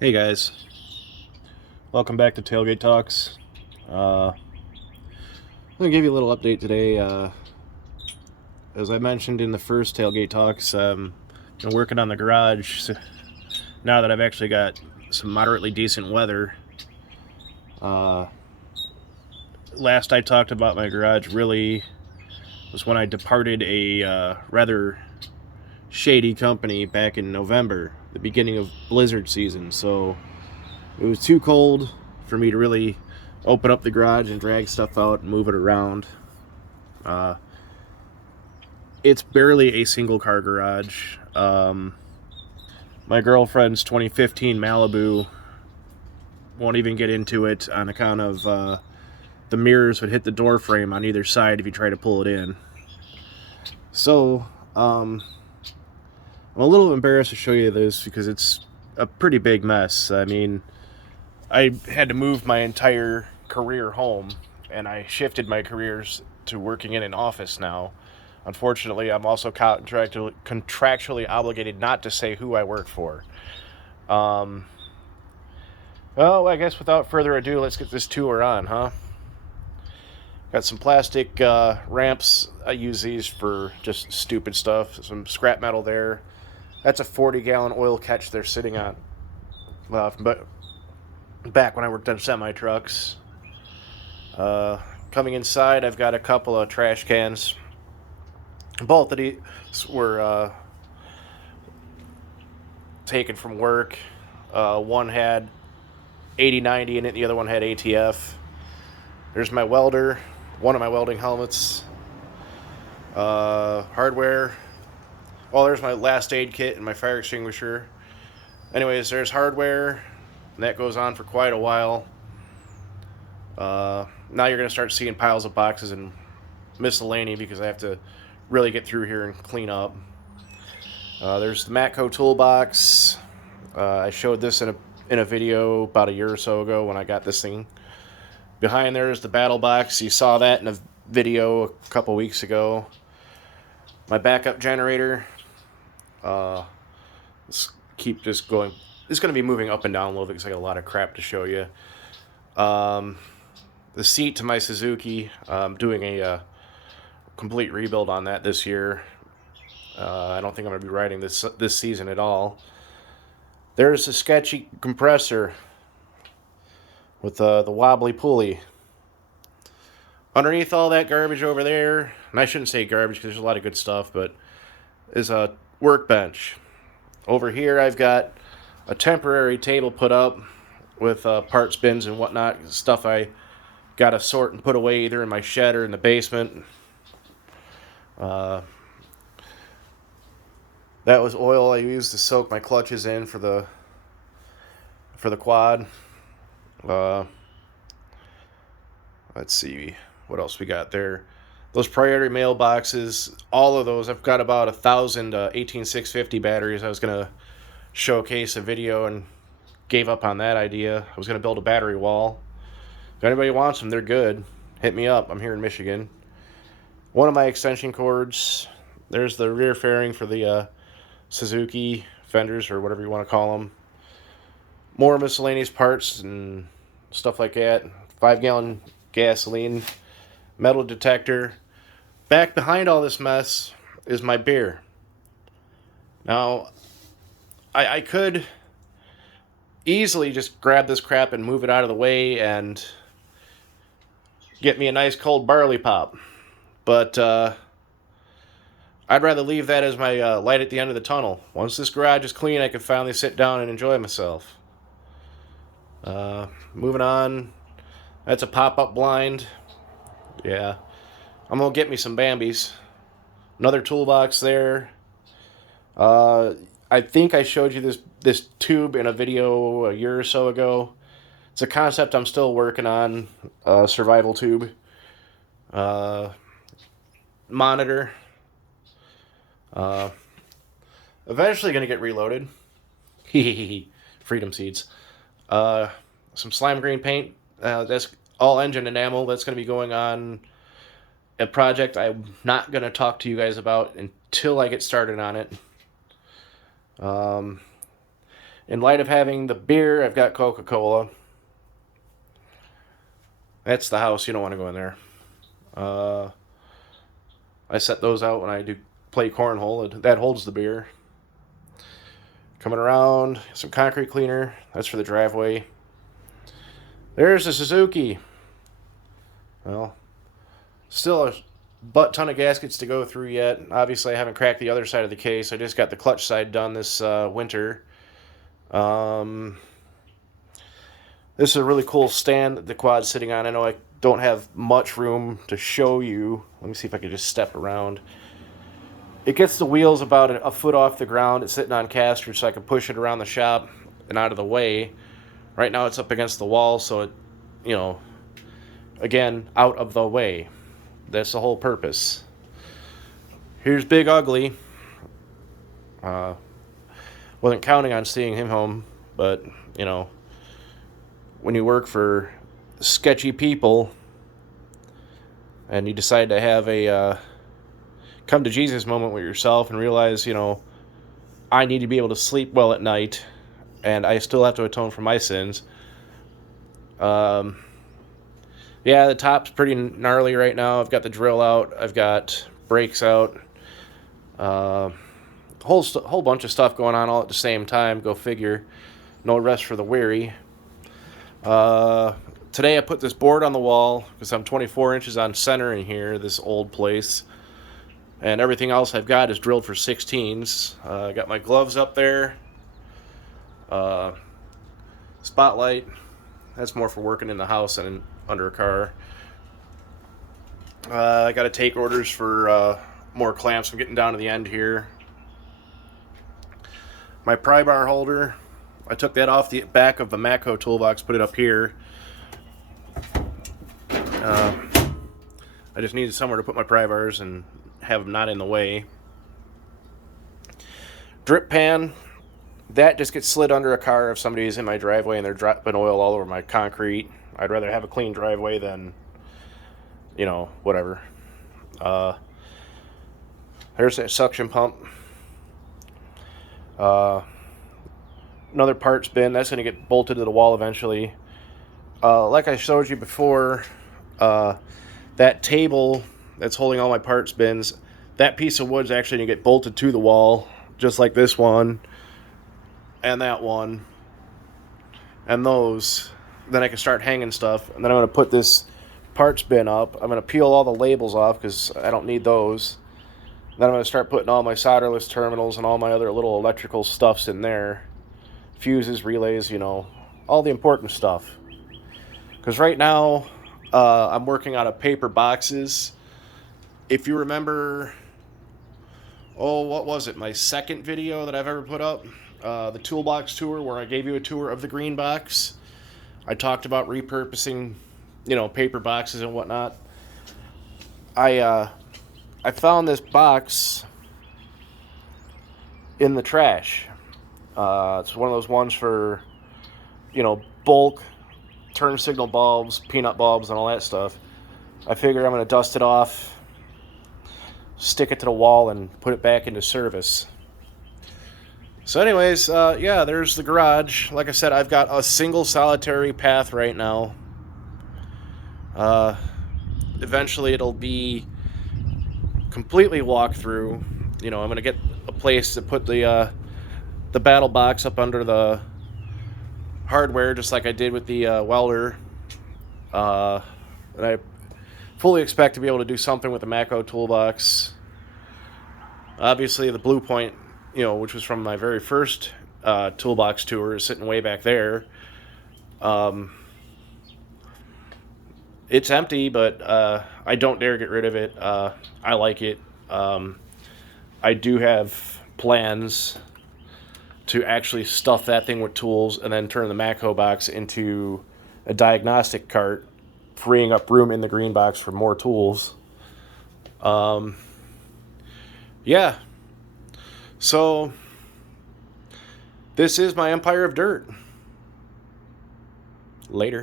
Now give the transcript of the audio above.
Hey guys, welcome back to Tailgate Talks. I'm gonna give you a little update today. As I mentioned in the first Tailgate Talks, been working on the garage. Now that I've actually got some moderately decent weather. Uh, Last I talked about my garage really was when I departed a rather shady company back in November, the beginning of blizzard season. So it was too cold for me to really open up the garage and drag stuff out and move it around. Uh, it's barely a single car garage. My girlfriend's 2015 Malibu won't even get into it on account of the mirrors would hit the door frame on either side if you try to pull it in. So I'm a little embarrassed to show you this because it's a pretty big mess. I mean, I had to move my entire career home, and I shifted my careers to working in an office now. Unfortunately, I'm also contractually obligated not to say who I work for. Um, well, I guess without further ado, let's get this tour on, huh? Got some plastic ramps. I use these for just stupid stuff. Some scrap metal there. That's a 40-gallon oil catch they're sitting on. But back when I worked on semi trucks. Coming inside, I've got a couple of trash cans. Both of these were taken from work. One had 80/90 in it, the other one had ATF. There's my welder, one of my welding helmets. Hardware. Well, there's my last aid kit and my fire extinguisher. Anyways, there's hardware. And that goes on for quite a while. Now you're going to start seeing piles of boxes and miscellany because I have to really get through here and clean up. There's the Matco toolbox. I showed this in a video about a year or so ago when I got this thing. Behind there is the battle box. You saw that in a video a couple weeks ago. My backup generator. Let's keep just going. It's going to be moving up and down a little bit because I got a lot of crap to show you. The seat to my Suzuki. I'm doing a complete rebuild on that this year. I don't think I'm going to be riding this season at all. There's a sketchy compressor with the wobbly pulley. Underneath all that garbage over there, and I shouldn't say garbage because there's a lot of good stuff, but is a workbench. Over here I've got a temporary table put up with parts bins and whatnot, stuff I got to sort and put away either in my shed or in the basement. That was oil I used to soak my clutches in for the quad. Let's see what else we got there. Those priority mailboxes, all of those, I've got about 1,000 18650 batteries. I was gonna showcase a video and gave up on that idea. I was gonna build a battery wall. If anybody wants them, they're good. Hit me up. I'm here in Michigan. One of my extension cords. There's the rear fairing for the Suzuki fenders or whatever you want to call them. More miscellaneous parts and stuff like that. 5-gallon gasoline, metal detector. Back behind all this mess is my beer. Now, I could easily just grab this crap and move it out of the way and get me a nice cold barley pop. But I'd rather leave that as my light at the end of the tunnel. Once this garage is clean, I can finally sit down and enjoy myself. Moving on. That's a pop-up blind. Yeah. I'm going to get me some Bambis. Another toolbox there. I think I showed you this tube in a video a year or so ago. It's a concept I'm still working on. Survival tube. Monitor. Eventually going to get reloaded. Freedom seeds. Some slime green paint. That's all engine enamel. That's going to be going on a project I'm not going to talk to you guys about until I get started on it. In light of having the beer, I've got Coca-Cola. That's the house. You don't want to go in there. Uh, I set those out when I do play cornhole. That holds the beer. Coming around, some concrete cleaner. That's for the driveway. There's the Suzuki. Well, still a butt ton of gaskets to go through yet. Obviously, I haven't cracked the other side of the case. I just got the clutch side done this winter. This is a really cool stand that the quad's sitting on. I know I don't have much room to show you. Let me see if I can just step around. It gets the wheels about a foot off the ground. It's sitting on casters, so I can push it around the shop and out of the way. Right now it's up against the wall, so it, again, out of the way. That's the whole purpose. Here's Big Ugly. Wasn't counting on seeing him home, but, when you work for sketchy people and you decide to have a come to Jesus moment with yourself and realize, I need to be able to sleep well at night and I still have to atone for my sins. Yeah, the top's pretty gnarly right now. I've got the drill out. I've got brakes out. Whole bunch of stuff going on all at the same time. Go figure. No rest for the weary. Today I put this board on the wall because I'm 24 inches on center in here, this old place. And everything else I've got is drilled for 16s. I got my gloves up there. Spotlight. That's more for working in the house and under a car. I got to take orders for more clamps. I'm getting down to the end here. My pry bar holder. I took that off the back of the Matco toolbox, put it up here. I just needed somewhere to put my pry bars and have them not in the way. Drip pan. That just gets slid under a car if somebody's in my driveway and they're dropping oil all over my concrete. I'd rather have a clean driveway than, whatever. There's that suction pump. Another parts bin. That's going to get bolted to the wall eventually. Like I showed you before, that table that's holding all my parts bins, that piece of wood's actually going to get bolted to the wall, just like this one, and that one, and those. Then I can start hanging stuff, and then I'm going to put this parts bin up. I'm going to peel all the labels off because I don't need those. Then I'm going to start putting all my solderless terminals and all my other little electrical stuffs in there. Fuses, relays, all the important stuff. Because right now, I'm working out of paper boxes. If you remember, what was it? My second video that I've ever put up, the toolbox tour, where I gave you a tour of the green box. I talked about repurposing, paper boxes and whatnot. I found this box in the trash. It's one of those ones for, bulk turn signal bulbs, peanut bulbs, and all that stuff. I figure I'm going to dust it off, stick it to the wall, and put it back into service. So anyways, there's the garage. Like I said, I've got a single solitary path right now. Eventually it'll be completely walk through. I'm going to get a place to put the battle box up under the hardware, just like I did with the welder. And I fully expect to be able to do something with the Matco toolbox. Obviously, the Blue Point, which was from my very first toolbox tour, is sitting way back there. It's empty, but I don't dare get rid of it. I like it. I do have plans to actually stuff that thing with tools and then turn the Matco box into a diagnostic cart, freeing up room in the green box for more tools. Yeah. So, this is my Empire of Dirt. Later.